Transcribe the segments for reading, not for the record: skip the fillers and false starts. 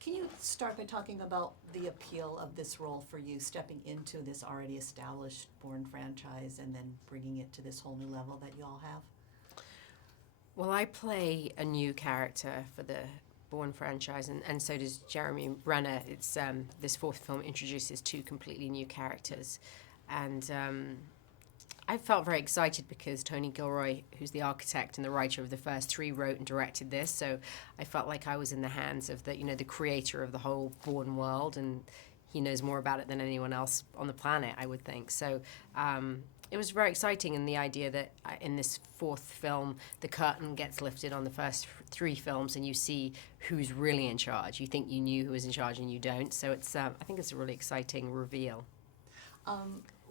Can you start by talking about the appeal of this role for you, stepping into this already established Bourne franchise and then bringing it to this whole new level that you all have? Well, I play a new character for the Bourne franchise, and so does Jeremy Renner. It's this fourth film introduces two completely new characters, and I felt very excited because Tony Gilroy, who's the architect and the writer of the first three, wrote and directed this. So I felt like I was in the hands of the creator of the whole Bourne world, and he knows more about it than anyone else on the planet, I would think. So it was very exciting, and the idea that in this fourth film, the curtain gets lifted on the first three films, and you see who's really in charge. You think you knew who was in charge, and you don't. So it's I think it's a really exciting reveal.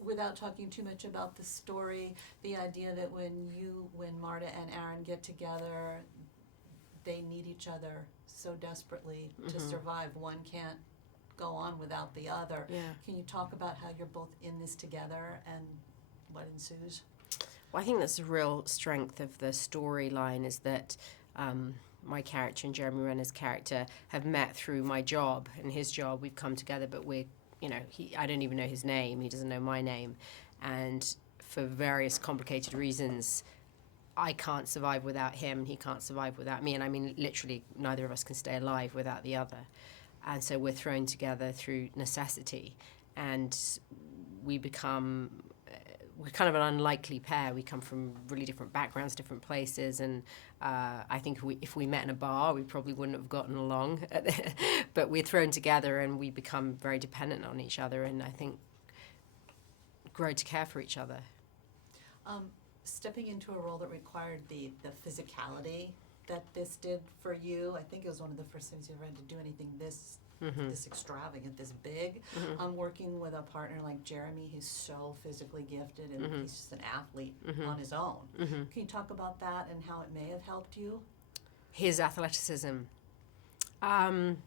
Without talking too much about the story, the idea that when Marta and Aaron get together, they need each other so desperately to survive. One can't go on without the other. Yeah. Can you talk about how you're both in this together and what ensues? Well, I think that's the real strength of the storyline, is that my character and Jeremy Renner's character have met through my job and his job. We've come together, but I don't even know his name. He doesn't know my name. And for various complicated reasons, I can't survive without him, and he can't survive without me. And I mean, literally, neither of us can stay alive without the other. And so we're thrown together through necessity. And we're kind of an unlikely pair. We come from really different backgrounds, different places, and I think if we met in a bar, we probably wouldn't have gotten along. But we're thrown together, and we become very dependent on each other, and I think grow to care for each other. Stepping into a role that required the physicality that this did for you, I think it was one of the first things you ever had to do anything this extravagant, this big. Working with a partner like Jeremy, who's so physically gifted, and he's just an athlete on his own. Can you talk about that and how it may have helped you? His athleticism. Well,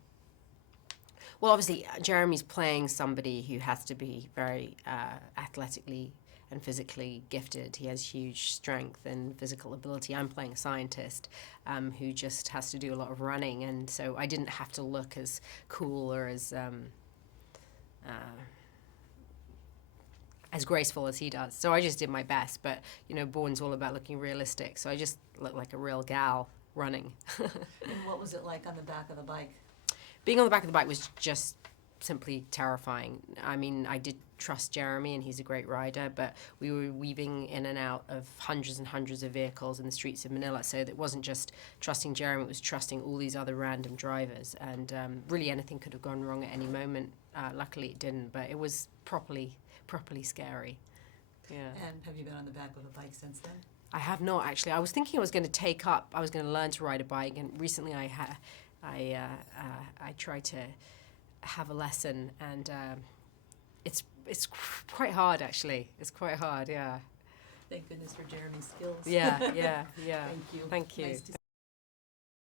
obviously, Jeremy's playing somebody who has to be very athletically and physically gifted. He has huge strength and physical ability. I'm playing a scientist who just has to do a lot of running, and so I didn't have to look as cool or as graceful as he does. So I just did my best, but Bourne's all about looking realistic, so I just looked like a real gal running. And what was it like on the back of the bike? Being on the back of the bike was just simply terrifying. I mean, I did trust Jeremy, and he's a great rider, but we were weaving in and out of hundreds and hundreds of vehicles in the streets of Manila, so it wasn't just trusting Jeremy, it was trusting all these other random drivers, and really anything could have gone wrong at any moment. Luckily it didn't, but it was properly scary. Yeah. And have you been on the back of a bike since then? I have not, actually. I was thinking I was going to learn to ride a bike, and recently I tried to have a lesson, and it's quite hard, actually. It's quite hard, yeah. Thank goodness for Jeremy's skills. Yeah. Thank you. Thank you. Nice to